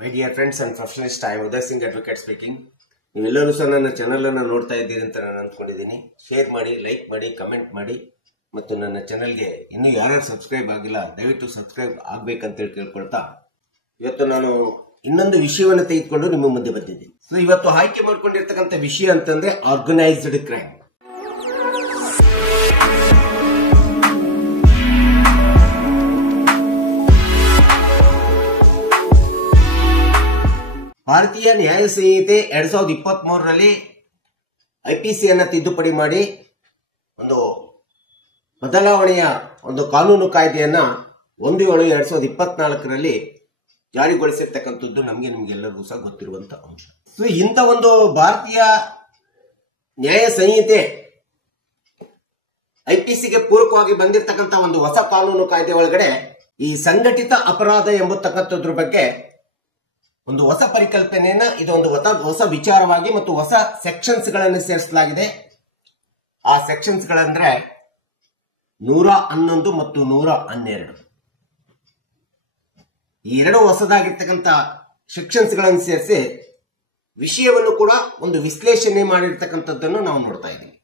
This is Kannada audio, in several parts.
My dear friends and professionalist, I Uday Singh advocate speaking. ನೀವೆಲ್ಲರೂ ಸಹ ನನ್ನ ಚಾನಲ್ ಅನ್ನು ನೋಡ್ತಾ ಇದ್ದೀರಿ ಅಂತ ನಾನು ಅಂದ್ಕೊಂಡಿದ್ದೀನಿ. ಶೇರ್ ಮಾಡಿ, ಲೈಕ್ ಮಾಡಿ, ಕಮೆಂಟ್ ಮಾಡಿ, ಮತ್ತು ನನ್ನ ಚಾನಲ್ಗೆ ಇನ್ನೂ ಯಾರ್ಯಾರು ಸಬ್ಸ್ಕ್ರೈಬ್ ಆಗಿಲ್ಲ ದಯವಿಟ್ಟು ಸಬ್ಸ್ಕ್ರೈಬ್ ಆಗ್ಬೇಕಂತ ಕೇಳ್ಕೊಳ್ತಾ ಇವತ್ತು ನಾನು ಇನ್ನೊಂದು ವಿಷಯವನ್ನು ತೆಗೆದುಕೊಂಡು ನಿಮ್ಮ ಮುಂದೆ ಬಂದಿದ್ದೀನಿ. ಸೊ ಇವತ್ತು ಆಯ್ಕೆ ಮಾಡ್ಕೊಂಡಿರ್ತಕ್ಕಂಥ ವಿಷಯ ಅಂತಂದ್ರೆ ಆರ್ಗನೈಸ್ಡ್ ಕ್ರೈಮ್. ಭಾರತೀಯ ನ್ಯಾಯ ಸಂಹಿತೆ 2023ರಲ್ಲಿ ಐಪಿಸಿಯನ್ನು ತಿದ್ದುಪಡಿ ಮಾಡಿ ಒಂದು ಬದಲಾವಣೆಯ ಒಂದು ಕಾನೂನು ಕಾಯ್ದೆಯನ್ನ 1/7/2024ರಲ್ಲಿ ಜಾರಿಗೊಳಿಸಿರ್ತಕ್ಕಂಥದ್ದು ನಿಮ್ಗೆಲ್ಲರಿಗೂ ಸಹ ಗೊತ್ತಿರುವಂತ ಅಂಶ. ಸೊ ಇಂಥ ಒಂದು ಭಾರತೀಯ ನ್ಯಾಯ ಸಂಹಿತೆ ಐಪಿಸಿಗೆ ಪೂರಕವಾಗಿ ಬಂದಿರತಕ್ಕಂಥ ಒಂದು ಹೊಸ ಕಾನೂನು ಕಾಯ್ದೆ ಒಳಗಡೆ ಈ ಸಂಘಟಿತ ಅಪರಾಧ ಎಂಬತಕ್ಕಂಥದ್ರ ಬಗ್ಗೆ ಒಂದು ಹೊಸ ಪರಿಕಲ್ಪನೆಯನ್ನ ಇದೊಂದು ಹೊಸ ವಿಚಾರವಾಗಿ ಮತ್ತು ಹೊಸ ಸೆಕ್ಷನ್ಸ್ ಗಳನ್ನು ಸೇರಿಸಲಾಗಿದೆ. ಆ ಸೆಕ್ಷನ್ಸ್ ಗಳಂದ್ರೆ 111 ಮತ್ತು 112. ಈ ಎರಡು ಹೊಸದಾಗಿರ್ತಕ್ಕಂಥ ಸೆಕ್ಷನ್ಸ್ ಗಳನ್ನು ಸೇರಿಸಿ ವಿಷಯವನ್ನು ಕೂಡ ಒಂದು ವಿಶ್ಲೇಷಣೆ ಮಾಡಿರ್ತಕ್ಕಂಥದ್ದನ್ನು ನಾವು ನೋಡ್ತಾ ಇದ್ದೀವಿ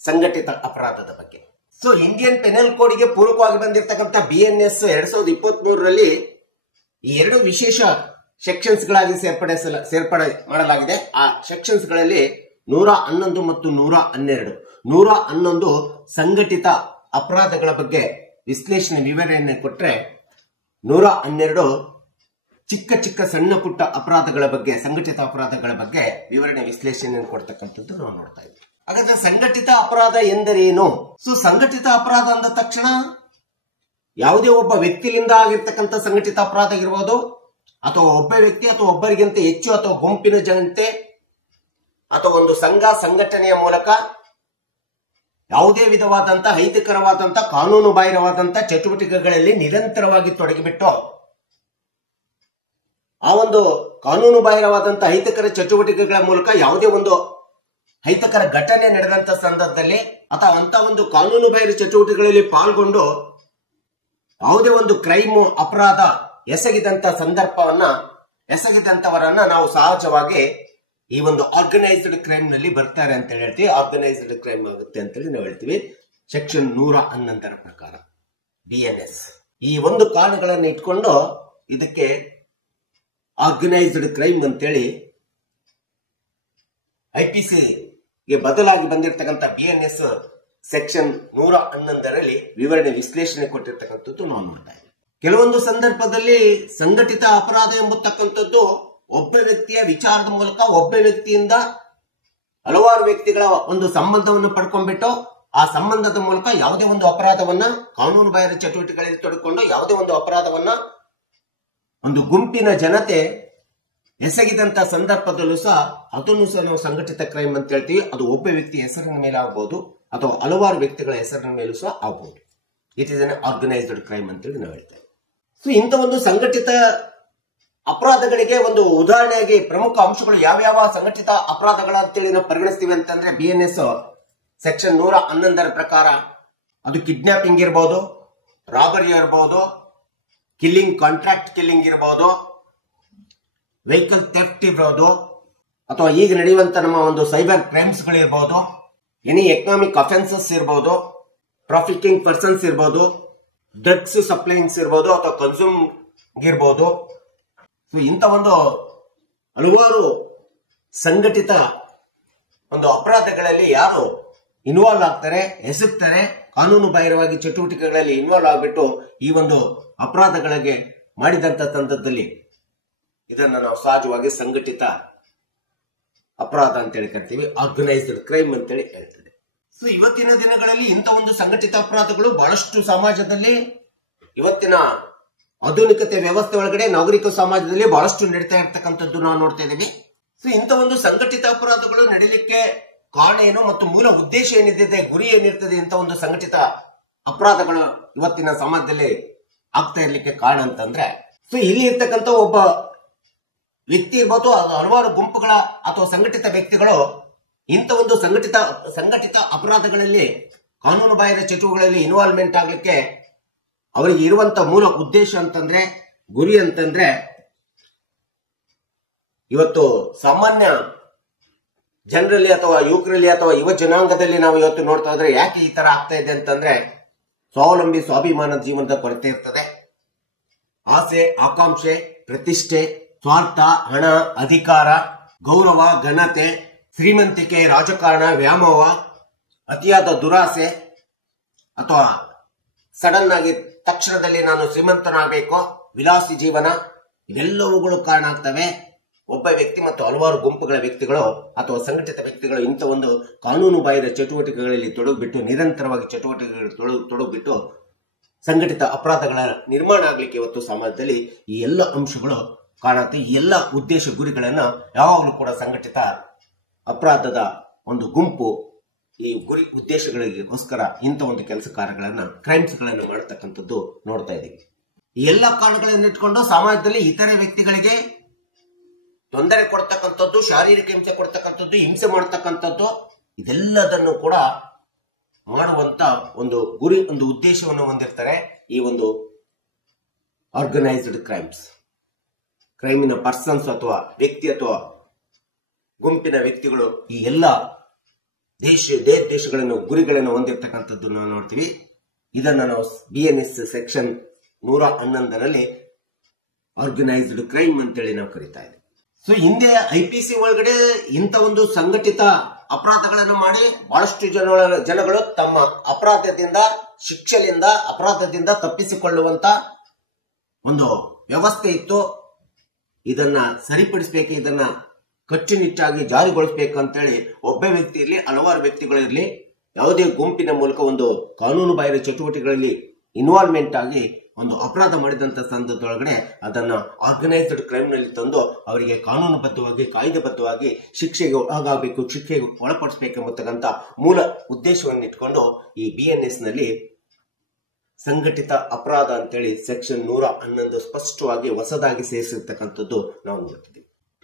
ಸಂಘಟಿತ ಅಪರಾಧದ ಬಗ್ಗೆ. ಸೊ ಇಂಡಿಯನ್ ಪೆನಲ್ ಕೋಡ್ಗೆ ಪೂರಕವಾಗಿ ಬಂದಿರತಕ್ಕಂಥ BNS 2023ರಲ್ಲಿ ಈ ಎರಡು ವಿಶೇಷ ಸೆಕ್ಷನ್ಸ್ ಗಳಾಗಿ ಸೇರ್ಪಡೆ ಮಾಡಲಾಗಿದೆ. ಆ ಸೆಕ್ಷನ್ಸ್ ಗಳಲ್ಲಿ 111 ಮತ್ತು 112. 111 ಸಂಘಟಿತ ಅಪರಾಧಗಳ ಬಗ್ಗೆ ವಿಶ್ಲೇಷಣೆ ವಿವರಣೆಯನ್ನು ಕೊಟ್ಟರೆ, 112 ಚಿಕ್ಕ ಚಿಕ್ಕ ಸಣ್ಣ ಪುಟ್ಟ ಅಪರಾಧಗಳ ಬಗ್ಗೆ, ಸಂಘಟಿತ ಅಪರಾಧಗಳ ಬಗ್ಗೆ ವಿವರಣೆ ವಿಶ್ಲೇಷಣೆಯನ್ನು ಕೊಡ್ತಕ್ಕಂಥದ್ದು ನಾವು ನೋಡ್ತಾ ಇದ್ದೀವಿ. ಹಾಗಾದ್ರೆ ಸಂಘಟಿತ ಅಪರಾಧ ಎಂದರೇನು? ಸೊ ಸಂಘಟಿತ ಅಪರಾಧ ಅಂದ ತಕ್ಷಣ ಯಾವುದೇ ಒಬ್ಬ ವ್ಯಕ್ತಿಯಿಂದ ಆಗಿರ್ತಕ್ಕಂಥ ಸಂಘಟಿತ ಅಪರಾಧ ಇರಬಹುದು, ಅಥವಾ ಒಬ್ಬ ವ್ಯಕ್ತಿ ಅಥವಾ ಒಬ್ಬರಿಗಿಂತ ಹೆಚ್ಚು ಅಥವಾ ಗುಂಪಿನ ಜನತೆ ಅಥವಾ ಒಂದು ಸಂಘ ಸಂಘಟನೆಯ ಮೂಲಕ ಯಾವುದೇ ವಿಧವಾದಂತಹ ಅಹಿತಕರವಾದಂತಹ ಕಾನೂನು ಬಾಹಿರವಾದಂತಹ ಚಟುವಟಿಕೆಗಳಲ್ಲಿ ನಿರಂತರವಾಗಿ ತೊಡಗಿಬಿಟ್ಟು ಆ ಒಂದು ಕಾನೂನು ಬಾಹಿರವಾದಂತಹ ಅಹಿತಕರ ಚಟುವಟಿಕೆಗಳ ಮೂಲಕ ಯಾವುದೇ ಒಂದು ಅಹಿತಕರ ಘಟನೆ ನಡೆದಂತ ಸಂದರ್ಭದಲ್ಲಿ ಅಥವಾ ಅಂತ ಒಂದು ಕಾನೂನು ಬಾಹಿರ ಚಟುವಟಿಕೆಗಳಲ್ಲಿ ಪಾಲ್ಗೊಂಡು ಯಾವುದೇ ಒಂದು ಕ್ರೈಮ್ ಅಪರಾಧ ಎಸಗಿದಂತವರನ್ನ ನಾವು ಸಹಜವಾಗಿ ಈ ಒಂದು ಆರ್ಗನೈಸ್ಡ್ ಕ್ರೈಮ್ ನಲ್ಲಿ ಬರ್ತಾರೆ ಅಂತ ಹೇಳ್ತೀವಿ. ಆರ್ಗನೈಸ್ಡ್ ಕ್ರೈಮ್ ಆಗುತ್ತೆ ಅಂತೇಳಿ ನಾವು ಹೇಳ್ತೀವಿ. ಸೆಕ್ಷನ್ 111 ಪ್ರಕಾರ BNS ಈ ಒಂದು ಕಾರಣಗಳನ್ನು ಇಟ್ಕೊಂಡು ಇದಕ್ಕೆ ಆರ್ಗನೈಸ್ಡ್ ಕ್ರೈಮ್ ಅಂತೇಳಿ ಐಪಿಸಿಗೆ ಬದಲಾಗಿ ಬಂದಿರತಕ್ಕಂಥ BNS ಸೆಕ್ಷನ್ 111ರಲ್ಲಿ ವಿವರಣೆ ವಿಶ್ಲೇಷಣೆ ಕೊಟ್ಟಿರ್ತಕ್ಕಂಥದ್ದು ನಾವು ನೋಡ್ತಾ ಇದ್ದೀವಿ. ಕೆಲವೊಂದು ಸಂದರ್ಭದಲ್ಲಿ ಸಂಘಟಿತ ಅಪರಾಧ ಎಂಬತಕ್ಕಂಥದ್ದು ಒಬ್ಬ ವ್ಯಕ್ತಿಯ ವಿಚಾರದ ಮೂಲಕ ಒಬ್ಬ ವ್ಯಕ್ತಿಯಿಂದ ಹಲವಾರು ವ್ಯಕ್ತಿಗಳ ಒಂದು ಸಂಬಂಧವನ್ನು ಪಡ್ಕೊಂಡ್ಬಿಟ್ಟು ಆ ಸಂಬಂಧದ ಮೂಲಕ ಯಾವುದೇ ಒಂದು ಅಪರಾಧವನ್ನ ಕಾನೂನು ಬಾಹಿರ ಚಟುವಟಿಕೆಗಳಲ್ಲಿ ತೊಡಕೊಂಡು ಯಾವುದೇ ಒಂದು ಅಪರಾಧವನ್ನ ಒಂದು ಗುಂಪಿನ ಜನತೆ ಎಸಗಿದಂತ ಸಂದರ್ಭದಲ್ಲೂ ಸಹ ಅದನ್ನು ಸಹ ನಾವು ಸಂಘಟಿತ ಕ್ರೈಮ್ ಅಂತ ಹೇಳ್ತೀವಿ. ಅದು ಒಬ್ಬ ವ್ಯಕ್ತಿಯ ಹೆಸರಿನ ಮೇಲೆ ಆಗಬಹುದು ಅಥವಾ ಹಲವಾರು ವ್ಯಕ್ತಿಗಳ ಹೆಸರಿನ ಮೇಲೂ ಸಹ ಆಗಬಹುದು. It is an organised crime ಅಂತೇಳಿ ನಾವು ಹೇಳ್ತೇವೆ. ಸೊ ಇಂಥ ಒಂದು ಸಂಘಟಿತ ಅಪರಾಧಗಳಿಗೆ ಒಂದು ಉದಾಹರಣೆಯಾಗಿ ಪ್ರಮುಖ ಅಂಶಗಳು ಯಾವ್ಯಾವ ಸಂಘಟಿತ ಅಪರಾಧಗಳ ಅಂತೇಳಿ ನಾವು ಪರಿಗಣಿಸ್ತೀವಿ ಅಂತಂದ್ರೆ, BNS ಸೆಕ್ಷನ್ 111 ಪ್ರಕಾರ ಅದು ಕಿಡ್ನಾಪಿಂಗ್ ಇರಬಹುದು, ರಾಬರಿ ಇರಬಹುದು, ಕಿಲ್ಲಿಂಗ್, ಕಾಂಟ್ರಾಕ್ಟ್ ಕಿಲ್ಲಿಂಗ್ ಇರಬಹುದು, ವೆಹಿಕಲ್ ಥೆಫ್ಟ್ ಇರಬಹುದು, ಅಥವಾ ಈಗ ನಡೆಯುವಂತ ನಮ್ಮ ಒಂದು ಸೈಬರ್ ಕ್ರೈಮ್ಸ್ ಗಳು ಇರಬಹುದು, ಎನಿ ಎಕನಾಮಿಕ್ ಅಫೆನ್ಸಸ್ ಇರಬಹುದು, ಟ್ರಾಫಿಕಿಂಗ್ ಪರ್ಸನ್ಸ್ ಇರಬಹುದು, ಡ್ರಗ್ಸ್ ಸಪ್ಲೈಯಿಂಗ್ಸ್ ಇರಬಹುದು ಅಥವಾ ಕನ್ಸ್ಯೂಮ್ ಇರಬಹುದು. ಸೊ ಇಂಥ ಒಂದು ಹಲವಾರು ಸಂಘಟಿತ ಒಂದು ಅಪರಾಧಗಳಲ್ಲಿ ಯಾರು ಇನ್ವಾಲ್ವ್ ಆಗ್ತಾರೆ, ಎಸಗ್ತಾರೆ, ಕಾನೂನು ಬಾಹಿರವಾಗಿ ಚಟುವಟಿಕೆಗಳಲ್ಲಿ ಇನ್ವಾಲ್ವ್ ಆಗ್ಬಿಟ್ಟು ಈ ಒಂದು ಅಪರಾಧಗಳಿಗೆ ಮಾಡಿದಂತ ಸಂದರ್ಭದಲ್ಲಿ ಇದನ್ನ ನಾವು ಸಹಜವಾಗಿ ಸಂಘಟಿತ ಅಪರಾಧ ಅಂತೇಳಿ ಕರಿತೀವಿ, ಆರ್ಗನೈಸ್ಡ್ ಕ್ರೈಮ್ ಅಂತೇಳಿ ಹೇಳ್ತದೆ. ಸೊ ಇವತ್ತಿನ ದಿನಗಳಲ್ಲಿ ಇಂಥ ಒಂದು ಸಂಘಟಿತ ಅಪರಾಧಗಳು ಬಹಳಷ್ಟು ಸಮಾಜದಲ್ಲಿ, ಇವತ್ತಿನ ಆಧುನಿಕತೆ ವ್ಯವಸ್ಥೆ ಒಳಗಡೆ ನಾಗರಿಕ ಸಮಾಜದಲ್ಲಿ ಬಹಳಷ್ಟು ನಡೀತಾ ಇರ್ತಕ್ಕಂಥದ್ದು ನಾವು ನೋಡ್ತಾ ಇದ್ದೀವಿ. ಸೊ ಇಂಥ ಒಂದು ಸಂಘಟಿತ ಅಪರಾಧಗಳು ನಡೀಲಿಕ್ಕೆ ಕಾರಣ ಏನು ಮತ್ತು ಮೂಲ ಉದ್ದೇಶ ಏನಿದೆ, ಗುರಿ ಏನಿರ್ತದೆ, ಇಂಥ ಒಂದು ಸಂಘಟಿತ ಅಪರಾಧಗಳು ಇವತ್ತಿನ ಸಮಾಜದಲ್ಲಿ ಆಗ್ತಾ ಇರ್ಲಿಕ್ಕೆ ಕಾರಣ ಅಂತಂದ್ರೆ, ಸೊ ಇಲ್ಲಿ ಇರ್ತಕ್ಕಂಥ ಒಬ್ಬ ವ್ಯಕ್ತಿ ಇರ್ಬೋದು, ಹಲವಾರು ಗುಂಪುಗಳ ಅಥವಾ ಸಂಘಟಿತ ವ್ಯಕ್ತಿಗಳು ಇಂಥ ಒಂದು ಸಂಘಟಿತ ಅಪರಾಧಗಳಲ್ಲಿ ಕಾನೂನು ಬಾಹಿರ ಚಟುವಟಿಕೆಗಳಲ್ಲಿ ಇನ್ವಾಲ್ವ್ಮೆಂಟ್ ಆಗ್ಲಿಕ್ಕೆ ಅವರಿಗೆ ಇರುವಂತ ಮೂಲ ಉದ್ದೇಶ ಅಂತಂದ್ರೆ, ಗುರಿ ಅಂತಂದ್ರೆ ಇವತ್ತು ಸಾಮಾನ್ಯ ಜನರಲ್ಲಿ ಅಥವಾ ಯುವಕರಲ್ಲಿ ಅಥವಾ ಯುವ ಜನಾಂಗದಲ್ಲಿ ನಾವು ಇವತ್ತು ನೋಡ್ತಾ ಇದ್ರೆ ಯಾಕೆ ಈ ತರ ಆಗ್ತಾ ಇದೆ ಅಂತಂದ್ರೆ, ಸ್ವಾವಲಂಬಿ ಸ್ವಾಭಿಮಾನದ ಜೀವನದ ಕೊರತೆ ಇರ್ತದೆ. ಆಸೆ, ಆಕಾಂಕ್ಷೆ, ಪ್ರತಿಷ್ಠೆ, ಸ್ವಾರ್ಥ, ಹಣ, ಅಧಿಕಾರ, ಗೌರವ, ಘನತೆ, ಶ್ರೀಮಂತಿಕೆ, ರಾಜಕಾರಣ, ವ್ಯಾಮೋಹ, ಅತಿಯಾದ ದುರಾಸೆ ಅಥವಾ ಸಡನ್ ಆಗಿ ತಕ್ಷಣದಲ್ಲಿ ನಾನು ಶ್ರೀಮಂತನಾಗಬೇಕು, ವಿಲಾಸಿ ಜೀವನ, ಇವೆಲ್ಲವುಗಳು ಕಾರಣ ಆಗ್ತವೆ. ಒಬ್ಬ ವ್ಯಕ್ತಿ ಮತ್ತು ಹಲವಾರು ಗುಂಪುಗಳ ವ್ಯಕ್ತಿಗಳು ಅಥವಾ ಸಂಘಟಿತ ವ್ಯಕ್ತಿಗಳು ಇಂಥ ಒಂದು ಕಾನೂನು ಬಾಹಿರ ಚಟುವಟಿಕೆಗಳಲ್ಲಿ ತೊಡಗಿಬಿಟ್ಟು ನಿರಂತರವಾಗಿ ಚಟುವಟಿಕೆಗಳು ತೊಡಗಿಬಿಟ್ಟು ಸಂಘಟಿತ ಅಪರಾಧಗಳ ನಿರ್ಮಾಣ ಆಗ್ಲಿಕ್ಕೆ ಇವತ್ತು ಸಮಾಜದಲ್ಲಿ ಈ ಎಲ್ಲ ಅಂಶಗಳು ಕಾಣುತ್ತೆ. ಈ ಎಲ್ಲ ಉದ್ದೇಶ ಗುರಿಗಳನ್ನ ಯಾವಾಗಲೂ ಕೂಡ ಸಂಘಟಿತ ಅಪರಾಧದ ಒಂದು ಗುಂಪು ಈ ಗುರಿ ಉದ್ದೇಶಗಳಿಗೋಸ್ಕರ ಇಂಥ ಒಂದು ಕೆಲಸ ಕಾರ್ಯಗಳನ್ನ ಕ್ರೈಮ್ಸ್ ಗಳನ್ನ ಮಾಡತಕ್ಕಂಥದ್ದು ನೋಡ್ತಾ ಇದ್ದೀವಿ. ಈ ಎಲ್ಲ ಕಾರಣಗಳನ್ನು ಇಟ್ಕೊಂಡು ಸಮಾಜದಲ್ಲಿ ಇತರೆ ವ್ಯಕ್ತಿಗಳಿಗೆ ತೊಂದರೆ ಕೊಡ್ತಕ್ಕಂಥದ್ದು, ಶಾರೀರಿಕ ಹಿಂಸೆ ಕೊಡ್ತಕ್ಕಂಥದ್ದು, ಹಿಂಸೆ ಮಾಡ್ತಕ್ಕಂಥದ್ದು, ಇದೆಲ್ಲದನ್ನು ಕೂಡ ಮಾಡುವಂತ ಒಂದು ಗುರಿ, ಒಂದು ಉದ್ದೇಶವನ್ನು ಹೊಂದಿರ್ತಾರೆ ಈ ಒಂದು ಆರ್ಗನೈಸ್ಡ್ ಕ್ರೈಮಿನ ಪರ್ಸನ್ಸ್ ಅಥವಾ ವ್ಯಕ್ತಿ ಅಥವಾ ಗುಂಪಿನ ವ್ಯಕ್ತಿಗಳು ಈ ಎಲ್ಲ ದೇಶಗಳನ್ನು ಗುರಿಗಳನ್ನು ಹೊಂದಿರತಕ್ಕಂಥದ್ದು ನಾವು ನೋಡ್ತೀವಿ. ಇದನ್ನು ನಾವು BNS ಸೆಕ್ಷನ್ 111ರಲ್ಲಿ ಆರ್ಗನೈಸ್ಡ್ ಕ್ರೈಮ್ ಅಂತೇಳಿ ನಾವು ಕರಿತಾ ಇದ್ದೀವಿ. ಸೊ ಹಿಂದೆ IPC ಒಳಗಡೆ ಇಂಥ ಒಂದು ಸಂಘಟಿತ ಅಪರಾಧಗಳನ್ನು ಮಾಡಿ ಬಹಳಷ್ಟು ಜನಗಳು ತಮ್ಮ ಅಪರಾಧದಿಂದ, ಶಿಕ್ಷೆಯಿಂದ, ಅಪರಾಧದಿಂದ ತಪ್ಪಿಸಿಕೊಳ್ಳುವಂತ ಒಂದು ವ್ಯವಸ್ಥೆ ಇತ್ತು. ಇದನ್ನ ಸರಿಪಡಿಸಬೇಕು, ಇದನ್ನ ಕಟ್ಟುನಿಟ್ಟಾಗಿ ಜಾರಿಗೊಳಿಸಬೇಕು ಅಂತೇಳಿ ಒಬ್ಬ ವ್ಯಕ್ತಿ ಇರಲಿ, ಹಲವಾರು ವ್ಯಕ್ತಿಗಳಿರಲಿ, ಯಾವುದೇ ಗುಂಪಿನ ಮೂಲಕ ಒಂದು ಕಾನೂನು ಬಾಹಿರ ಚಟುವಟಿಕೆಗಳಲ್ಲಿ ಇನ್ವಾಲ್ವ್ಮೆಂಟ್ ಆಗಿ ಒಂದು ಅಪರಾಧ ಮಾಡಿದಂತ ಸಂದರ್ಭದೊಳಗಡೆ ಅದನ್ನ ಆರ್ಗನೈಸ್ಡ್ ಕ್ರೈಮ್ ನಲ್ಲಿ ತಂದು ಅವರಿಗೆ ಕಾನೂನುಬದ್ಧವಾಗಿ, ಕಾಯ್ದೆಬದ್ಧವಾಗಿ ಶಿಕ್ಷೆಗೆ ಒಳಗಾಗಬೇಕು, ಶಿಕ್ಷೆಗೆ ಒಳಪಡಿಸಬೇಕೆಂಬತಕ್ಕಂಥ ಮೂಲ ಉದ್ದೇಶವನ್ನು ಇಟ್ಕೊಂಡು ಈ BNS ನಲ್ಲಿ ಸಂಘಟಿತ ಅಪರಾಧ ಅಂತೇಳಿ ಸೆಕ್ಷನ್ 111 ಸ್ಪಷ್ಟವಾಗಿ ಹೊಸದಾಗಿ ಸೇರಿಸಿರ್ತಕ್ಕಂಥದ್ದು ನಾವು ನೋಡ್ತೀವಿ.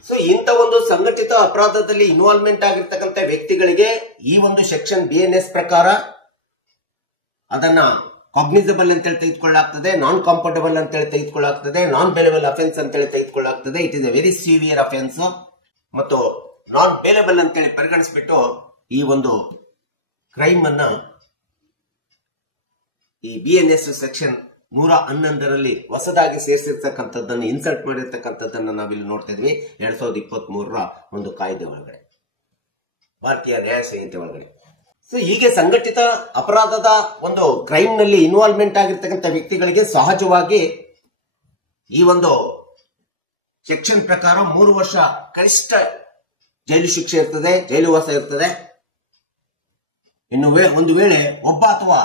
ಸೊ ಇಂಥ ಒಂದು ಸಂಘಟಿತ ಅಪರಾಧದಲ್ಲಿ ಇನ್ವಾಲ್ವ್ಮೆಂಟ್ ಆಗಿರ್ತಕ್ಕಂಥ ವ್ಯಕ್ತಿಗಳಿಗೆ ಈ ಒಂದು ಸೆಕ್ಷನ್ BNS ಪ್ರಕಾರ ಅದನ್ನ ಕಾಗ್ನಿಸಬಲ್ ಅಂತೇಳಿ ತೆಗೆದುಕೊಳ್ಳಲಾಗ್ತದೆ, ನಾನ್ ಕಾಂಪೌಂಡಬಲ್ ಅಂತೇಳಿ ತೆಗೆದುಕೊಳ್ಳಲಾಗ್ತದೆ, ನಾನ್ ಬೇಲೆಬಲ್ ಅಫೆನ್ಸ್ ಅಂತೇಳಿ ತೆಗೆದುಕೊಳ್ಳಲಾಗ್ತದೆ. It is a very severe offence ಮತ್ತು ನಾನ್ ಬೇಲೆಬಲ್ ಅಂತೇಳಿ ಪರಿಗಣಿಸ್ಬಿಟ್ಟು ಈ ಒಂದು ಕ್ರೈಮ್ ಅನ್ನ ಈ BNS ಸೆಕ್ಷನ್ 111ರಲ್ಲಿ ಹೊಸದಾಗಿ ಸೇರಿಸಿರ್ತಕ್ಕಂಥದ್ದನ್ನು ಇನ್ಸರ್ಟ್ ಮಾಡಿರ್ತಕ್ಕಂಥದ್ದನ್ನು ನಾವಿಲ್ಲಿ ನೋಡ್ತಾ ಇದ್ವಿ 2023ರ ಒಂದು ಕಾಯ್ದೆ ಒಳಗಡೆ, ಭಾರತೀಯ ನ್ಯಾಯ ಸಂಹಿತೆ ಒಳಗಡೆ. ಸೊ ಹೀಗೆ ಸಂಘಟಿತ ಅಪರಾಧದ ಒಂದು ಕ್ರೈಮ್ ನಲ್ಲಿ ಇನ್ವಾಲ್ವ್ಮೆಂಟ್ ಆಗಿರ್ತಕ್ಕಂಥ ವ್ಯಕ್ತಿಗಳಿಗೆ ಸಹಜವಾಗಿ ಈ ಒಂದು ಸೆಕ್ಷನ್ ಪ್ರಕಾರ 3 ವರ್ಷ ಕನಿಷ್ಠ ಜೈಲು ಶಿಕ್ಷೆ ಇರ್ತದೆ, ಜೈಲುವಾಸ ಇರ್ತದೆ. ಇನ್ನು ಒಂದು ವೇಳೆ ಒಬ್ಬ ಅಥವಾ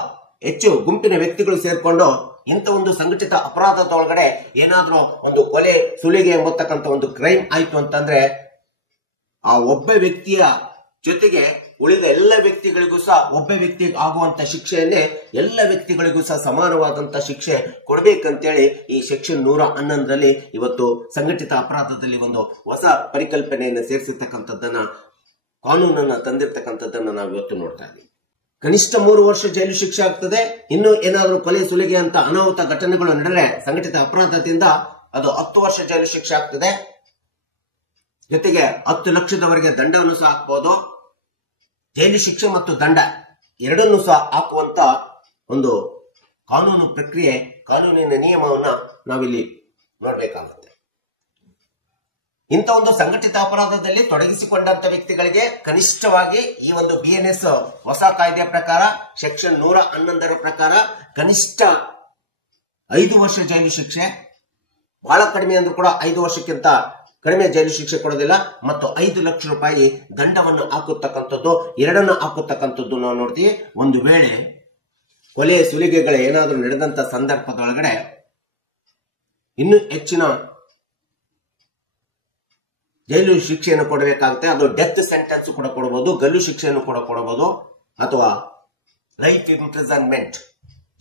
ಹೆಚ್ಚು ಗುಂಪಿನ ವ್ಯಕ್ತಿಗಳು ಸೇರ್ಕೊಂಡು ಇಂಥ ಒಂದು ಸಂಘಟಿತ ಅಪರಾಧದೊಳಗಡೆ ಏನಾದ್ರೂ ಒಂದು ಕೊಲೆ, ಸುಲಿಗೆ ಎಂಬತಕ್ಕಂಥ ಒಂದು ಕ್ರೈಮ್ ಆಯ್ತು ಅಂತಂದ್ರೆ ಆ ಒಬ್ಬ ವ್ಯಕ್ತಿಯ ಜೊತೆಗೆ ಉಳಿದ ಎಲ್ಲ ವ್ಯಕ್ತಿಗಳಿಗೂ ಸಹ ಒಬ್ಬ ವ್ಯಕ್ತಿಗೆ ಆಗುವಂತ ಶಿಕ್ಷೆಯನ್ನೇ ಎಲ್ಲ ವ್ಯಕ್ತಿಗಳಿಗೂ ಸಹ ಸಮಾನವಾದಂತ ಶಿಕ್ಷೆ ಕೊಡಬೇಕಂತೇಳಿ ಈ ಸೆಕ್ಷನ್ 111ರಲ್ಲಿ ಇವತ್ತು ಸಂಘಟಿತ ಅಪರಾಧದಲ್ಲಿ ಒಂದು ಹೊಸ ಪರಿಕಲ್ಪನೆಯನ್ನು ಸೇರಿಸಿರ್ತಕ್ಕಂಥದ್ದನ್ನ, ಕಾನೂನನ್ನ ತಂದಿರ್ತಕ್ಕಂಥದ್ದನ್ನ ನಾವು ಇವತ್ತು ನೋಡ್ತಾ ಇದ್ದೀವಿ. ಕನಿಷ್ಠ 3 ವರ್ಷ ಜೈಲು ಶಿಕ್ಷೆ ಆಗ್ತದೆ. ಇನ್ನು ಏನಾದ್ರೂ ಕೊಲೆ, ಸುಲಿಗೆ ಅಂತ ಅನಾಹುತ ಘಟನೆಗಳು ನಡೆದರೆ ಸಂಘಟಿತ ಅಪರಾಧದಿಂದ ಅದು 10 ವರ್ಷ ಜೈಲು ಶಿಕ್ಷೆ ಆಗ್ತದೆ. ಜೊತೆಗೆ 10 ಲಕ್ಷದವರೆಗೆ ದಂಡವನ್ನು ಸಹ ಹಾಕಬಹುದು. ಜೈಲು ಶಿಕ್ಷೆ ಮತ್ತು ದಂಡ ಎರಡನ್ನೂ ಸಹ ಹಾಕುವಂತ ಒಂದು ಕಾನೂನು ಪ್ರಕ್ರಿಯೆ, ಕಾನೂನಿನ ನಿಯಮವನ್ನ ನಾವಿಲ್ಲಿ ನೋಡ್ಬೇಕಾಗುತ್ತೆ. ಇಂಥ ಒಂದು ಸಂಘಟಿತ ಅಪರಾಧದಲ್ಲಿ ತೊಡಗಿಸಿಕೊಂಡಂತ ವ್ಯಕ್ತಿಗಳಿಗೆ ಕನಿಷ್ಠವಾಗಿ ಈ ಒಂದು BNS ಹೊಸ ಕಾಯ್ದೆಯ ಪ್ರಕಾರ ಸೆಕ್ಷನ್ 111ರ ಪ್ರಕಾರ ಕನಿಷ್ಠ 5 ವರ್ಷ ಜೈಲು ಶಿಕ್ಷೆ, ಬಹಳ ಕಡಿಮೆ ಅಂದ್ರೂ ಕೂಡ 5 ವರ್ಷಕ್ಕಿಂತ ಕಡಿಮೆ ಜೈಲು ಶಿಕ್ಷೆ ಕೊಡೋದಿಲ್ಲ, ಮತ್ತು 5 ಲಕ್ಷ ರೂಪಾಯಿ ದಂಡವನ್ನು ಹಾಕುತ್ತಕ್ಕಂಥದ್ದು, ಎರಡನ್ನು ಹಾಕುತ್ತಕ್ಕಂಥದ್ದು ನಾವು ನೋಡ್ತೀವಿ. ಒಂದು ವೇಳೆ ಕೊಲೆ, ಸುಲಿಗೆಗಳು ಏನಾದರೂ ನಡೆದಂತ ಸಂದರ್ಭದೊಳಗಡೆ ಇನ್ನೂ ಹೆಚ್ಚಿನ ಜೈಲು ಶಿಕ್ಷೆಯನ್ನು ಕೊಡಬೇಕಾಗುತ್ತೆ. ಅದು ಡೆತ್ ಸೆಂಟೆನ್ಸ್ ಕೂಡ ಕೊಡಬಹುದು, ಗಲ್ಲು ಶಿಕ್ಷೆಯನ್ನು ಕೂಡ ಕೊಡಬಹುದು, ಅಥವಾ ಲೈಫ್ ಇಂಪ್ರಿಸನ್ಮೆಂಟ್,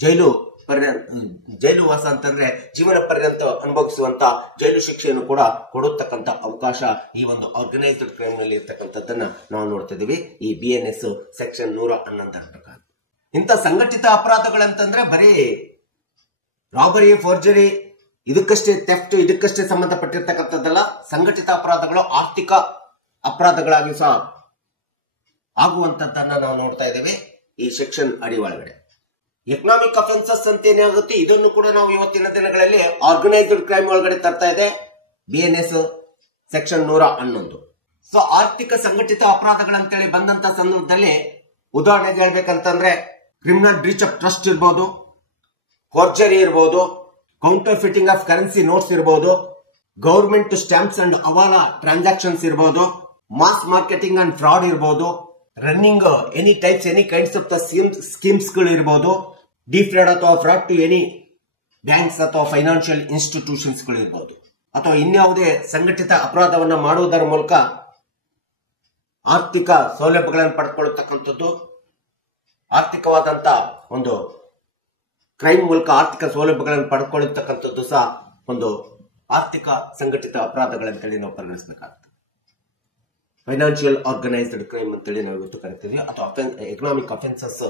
ಜೈಲು ವಾಸ ಅಂತಂದ್ರೆ ಜೀವನ ಪರ್ಯಂತ ಅನುಭವಿಸುವಂತ ಜೈಲು ಶಿಕ್ಷೆಯನ್ನು ಕೂಡ ಕೊಡತಕ್ಕಂತ ಅವಕಾಶ ಈ ಒಂದು ಆರ್ಗನೈಸ್ಡ್ ಕ್ರೈಮ್ ನಲ್ಲಿ ಇರ್ತಕ್ಕಂಥದ್ದನ್ನ ನಾವು ನೋಡ್ತಾ ಇದೀವಿ ಈ BNS ಸೆಕ್ಷನ್ 111ರ ಪ್ರಕಾರ. ಇಂಥ ಸಂಘಟಿತ ಅಪರಾಧಗಳಂತಂದ್ರೆ ಬರೀ ರಾಬರಿ, ಫೋರ್ಜರಿ, ಇದಕ್ಕಷ್ಟೇ ಥೆಫ್ಟ್ ಇದಕ್ಕಷ್ಟೇ ಸಂಬಂಧಪಟ್ಟಿರ್ತಕ್ಕಂಥದ್ದಲ್ಲ, ಸಂಘಟಿತ ಅಪರಾಧಗಳು ಆರ್ಥಿಕ ಅಪರಾಧಗಳಾಗಿ ಸಹ ಆಗುವಂತದ್ದನ್ನ ನಾವು ನೋಡ್ತಾ ಇದ್ದೇವೆ ಈ ಸೆಕ್ಷನ್ ಅಡಿ ಒಳಗಡೆ. ಎಕನಾಮಿಕ್ ಅಫೆನ್ಸಸ್ ಅಂತ ಏನಾಗುತ್ತೆ, ಇದನ್ನು ಕೂಡ ನಾವು ಇವತ್ತಿನ ದಿನಗಳಲ್ಲಿ ಆರ್ಗನೈಸ್ಡ್ ಕ್ರೈಮ್ ಒಳಗಡೆ ತರ್ತಾ ಇದೆ BNS ಸೆಕ್ಷನ್ 111. ಸೊ ಆರ್ಥಿಕ ಸಂಘಟಿತ ಅಪರಾಧಗಳಂತೇಳಿ ಬಂದಂತ ಸಂದರ್ಭದಲ್ಲಿ ಉದಾಹರಣೆಗೆ ಹೇಳ್ಬೇಕಂತಂದ್ರೆ ಕ್ರಿಮಿನಲ್ ಬ್ರೀಚ್ ಆಫ್ ಟ್ರಸ್ಟ್ ಇರ್ಬೋದು, ಫೋರ್ಜರಿ ಇರ್ಬೋದು, counterfeiting of currency notes ಇರ್ಬೋದು, government stamps and hawala transactions ಇರ್ಬೋದು, ಮಾಸ್ ಮಾರ್ಕೆಟಿಂಗ್ ಅಂಡ್ ಫ್ರಾಡ್ ಇರ್ಬೋದು, running any kinds of the schemes ಗಳು ಇರ್ಬೋದು, ಡಿಫ್ರಾಡ್ ಅಥವಾ ಫ್ರಾಡ್ ಟು ಎನಿ ಬ್ಯಾಂಕ್ಸ್ ಅಥವಾ ಫೈನಾನ್ಷಿಯಲ್ ಇನ್ಸ್ಟಿಟ್ಯೂಷನ್ಸ್ ಗಳು ಇರ್ಬೋದು, ಅಥವಾ ಇನ್ಯಾವುದೇ ಸಂಘಟಿತ ಅಪರಾಧವನ್ನ ಮಾಡುವುದರ ಮೂಲಕ ಆರ್ಥಿಕ ಸೌಲಭ್ಯಗಳನ್ನು ಪಡೆದುಕೊಳ್ಳತಕ್ಕಂಥದ್ದು, ಆರ್ಥಿಕವಾದಂತ ಒಂದು ಕ್ರೈಮ್ ಮೂಲಕ ಆರ್ಥಿಕ ಸೌಲಭ್ಯಗಳನ್ನು ಪಡೆದುಕೊಳ್ಳತಕ್ಕಂಥದ್ದು ಸಹ ಒಂದು ಆರ್ಥಿಕ ಸಂಘಟಿತ ಅಪರಾಧಗಳಂತೇಳಿ ನಾವು ಪರಿಗಣಿಸಬೇಕಾಗ್ತದೆ. ಫೈನಾನ್ಷಿಯಲ್ ಆರ್ಗನೈಸ್ಡ್ ಕ್ರೈಮ್ ಅಂತೇಳಿ ನಾವು ಇವತ್ತು ಕರಿತೀವಿ, ಅಥವಾ ಎಕನಾಮಿಕ್ ಅಫೆನ್ಸಸ್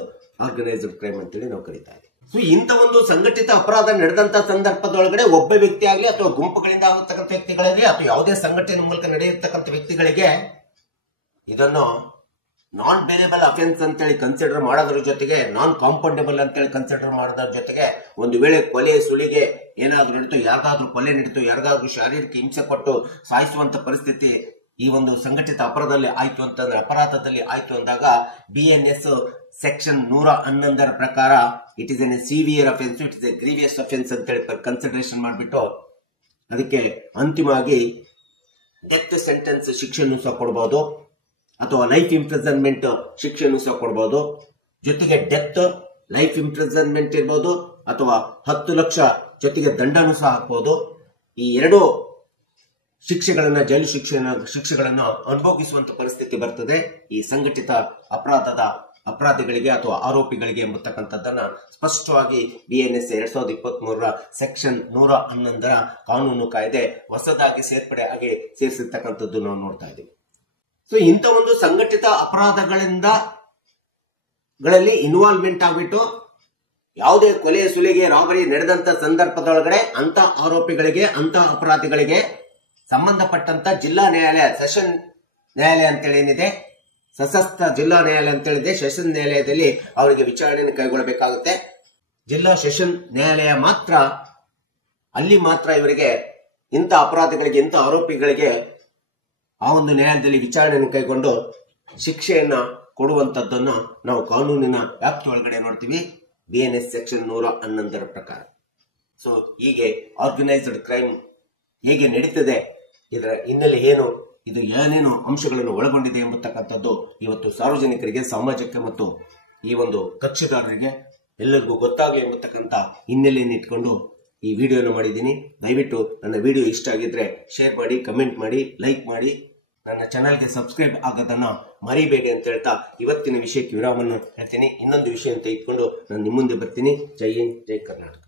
ಆರ್ಗನೈಸ್ಡ್ ಕ್ರೈಮ್ ಅಂತೇಳಿ ನಾವು ಕರೀತಾ ಇದ್ದೀವಿ. ಸೊ ಇಂಥ ಒಂದು ಸಂಘಟಿತ ಅಪರಾಧ ನಡೆದಂತ ಸಂದರ್ಭದೊಳಗಡೆ ಒಬ್ಬ ವ್ಯಕ್ತಿ ಆಗಲಿ ಅಥವಾ ಗುಂಪುಗಳಿಂದ ಆಗತಕ್ಕಂಥ ವ್ಯಕ್ತಿಗಳಿಗೆ ಅಥವಾ ಯಾವುದೇ ಸಂಘಟನೆ ಮೂಲಕ ನಡೆಯತಕ್ಕಂಥ ವ್ಯಕ್ತಿಗಳಿಗೆ ಇದನ್ನು ನಾನ್ ಬೇರೇಬಲ್ ಅಫೆನ್ಸ್ ಅಂತೇಳಿ ಕನ್ಸಿಡರ್ ಮಾಡೋದ್ರ ಜೊತೆಗೆ ನಾನ್ ಕಾಂಪೌಂಡೇಬಲ್ ಅಂತೇಳಿ ಕನ್ಸಿಡರ್ ಮಾಡೋದ್ರ ಜೊತೆಗೆ ಒಂದು ವೇಳೆ ಕೊಲೆ ಸುಲಿಗೆ ಏನಾದ್ರೂ ನಡೀತು, ಯಾರಿಗಾದ್ರೂ ಕೊಲೆ ನಡೀತು, ಯಾರಿಗಾದ್ರೂ ಶಾರೀರಿಕ ಹಿಂಸೆ ಕೊಟ್ಟು ಸಾಯಿಸುವಂತ ಪರಿಸ್ಥಿತಿ ಈ ಒಂದು ಸಂಘಟಿತ ಅಪರಾಧದಲ್ಲಿ ಆಯ್ತು ಅಂದಾಗ BNS ಸೆಕ್ಷನ್ 111 ಪ್ರಕಾರ it is N severe offence, it is A grievous offence ಅಂತೇಳಿ ಕನ್ಸಿಡರೇಷನ್ ಮಾಡಿಬಿಟ್ಟು ಅದಕ್ಕೆ ಅಂತಿಮವಾಗಿ ಡೆತ್ ಸೆಂಟೆನ್ಸ್ ಶಿಕ್ಷೆಯನ್ನು ಸಹ ಕೊಡಬಹುದು, ಅಥವಾ ಲೈಫ್ ಇಂಪ್ರಿಸನ್ಮೆಂಟ್ ಶಿಕ್ಷೆಯನ್ನು ಸಹ ಕೊಡಬಹುದು. ಜೊತೆಗೆ ಡೆತ್, ಲೈಫ್ ಇಂಪ್ರಿಸನ್ಮೆಂಟ್ ಇರ್ಬೋದು, ಅಥವಾ 10 ಲಕ್ಷ ಜೊತೆಗೆ ದಂಡನೂ ಸಹ ಹಾಕಬಹುದು. ಈ ಎರಡು ಶಿಕ್ಷೆಗಳನ್ನ, ಜೈಲು ಶಿಕ್ಷೆಗಳನ್ನು ಅನುಭವಿಸುವಂತ ಪರಿಸ್ಥಿತಿ ಬರ್ತದೆ ಈ ಸಂಘಟಿತ ಅಪರಾಧಿಗಳಿಗೆ ಅಥವಾ ಆರೋಪಿಗಳಿಗೆ ಎಂಬತಕ್ಕಂಥದ್ದನ್ನ ಸ್ಪಷ್ಟವಾಗಿ BNS 2023 ಸೆಕ್ಷನ್ 111 ಕಾನೂನು ಕಾಯ್ದೆ ಹೊಸದಾಗಿ ಸೇರ್ಪಡೆ ಆಗಿ ಸೇರಿಸಿರ್ತಕ್ಕಂಥದ್ದು ನಾವು ನೋಡ್ತಾ ಇದ್ದೀವಿ. ಸೊ ಇಂಥ ಒಂದು ಸಂಘಟಿತ ಅಪರಾಧಗಳಲ್ಲಿ ಇನ್ವಾಲ್ವ್ಮೆಂಟ್ ಆಗ್ಬಿಟ್ಟು ಯಾವುದೇ ಕೊಲೆ ಸುಲಿಗೆ ರಾಬರಿ ನಡೆದಂತ ಸಂದರ್ಭದೊಳಗಡೆ ಅಂತ ಆರೋಪಿಗಳಿಗೆ, ಅಂತ ಅಪರಾಧಿಗಳಿಗೆ ಸಂಬಂಧಪಟ್ಟಂತ ಜಿಲ್ಲಾ ನ್ಯಾಯಾಲಯ, ಸೆಷನ್ ನ್ಯಾಯಾಲಯ ಅಂತೇಳಿ ಏನಿದೆ, ಸಶಸ್ತ್ರ ಜಿಲ್ಲಾ ನ್ಯಾಯಾಲಯ ಅಂತೇಳಿದೆ, ಸೆಷನ್ ನ್ಯಾಯಾಲಯದಲ್ಲಿ ಅವರಿಗೆ ವಿಚಾರಣೆಯನ್ನು ಕೈಗೊಳ್ಳಬೇಕಾಗುತ್ತೆ. ಜಿಲ್ಲಾ ಸೆಷನ್ ನ್ಯಾಯಾಲಯ ಮಾತ್ರ, ಅಲ್ಲಿ ಮಾತ್ರ ಇವರಿಗೆ ಇಂಥ ಅಪರಾಧಿಗಳಿಗೆ, ಇಂಥ ಆರೋಪಿಗಳಿಗೆ ಆ ಒಂದು ನ್ಯಾಯಾಲಯದಲ್ಲಿ ವಿಚಾರಣೆಯನ್ನು ಕೈಗೊಂಡು ಶಿಕ್ಷೆಯನ್ನ ಕೊಡುವಂತದ್ದನ್ನ ನಾವು ಕಾನೂನಿನ ವ್ಯಾಪ್ತಿ ಒಳಗಡೆ ನೋಡ್ತೀವಿ BNS ಸೆಕ್ಷನ್ 111 ಪ್ರಕಾರ. ಸೊ ಹೀಗೆ ಆರ್ಗನೈಸ್ಡ್ ಕ್ರೈಮ್ ಹೇಗೆ ನಡೀತದೆ, ಇದರ ಹಿನ್ನೆಲೆ ಏನು, ಇದು ಏನೇನು ಅಂಶಗಳನ್ನು ಒಳಗೊಂಡಿದೆ ಎಂಬತಕ್ಕಂಥದ್ದು ಇವತ್ತು ಸಾರ್ವಜನಿಕರಿಗೆ, ಸಮಾಜಕ್ಕೆ ಮತ್ತು ಈ ಒಂದು ಕಕ್ಷಿದಾರರಿಗೆ ಎಲ್ಲರಿಗೂ ಗೊತ್ತಾಗಲಿ ಎಂಬತಕ್ಕಂಥ ಹಿನ್ನೆಲೆಯನ್ನು ಇಟ್ಕೊಂಡು ಈ ವಿಡಿಯೋನ ಮಾಡಿದ್ದೀನಿ. ದಯವಿಟ್ಟು ನನ್ನ ವಿಡಿಯೋ ಇಷ್ಟ ಆಗಿದ್ರೆ ಶೇರ್ ಮಾಡಿ, ಕಮೆಂಟ್ ಮಾಡಿ, ಲೈಕ್ ಮಾಡಿ, ನನ್ನ ಚಾನಲ್ಗೆ ಸಬ್ಸ್ಕ್ರೈಬ್ ಆಗೋದನ್ನ ಮರಿಬೇಡಿ ಅಂತ ಹೇಳ್ತಾ ಇವತ್ತಿನ ವಿಷಯಕ್ಕೆ ವಿರಾಮವನ್ನು ಹೇಳ್ತೀನಿ. ಇನ್ನೊಂದು ವಿಷಯ ಅಂತ ಇಟ್ಕೊಂಡು ನಾನು ನಿಮ್ಮ ಮುಂದೆ ಬರ್ತೀನಿ. ಜೈ ಹಿಂದ್, ಜೈ ಕರ್ನಾಟಕ.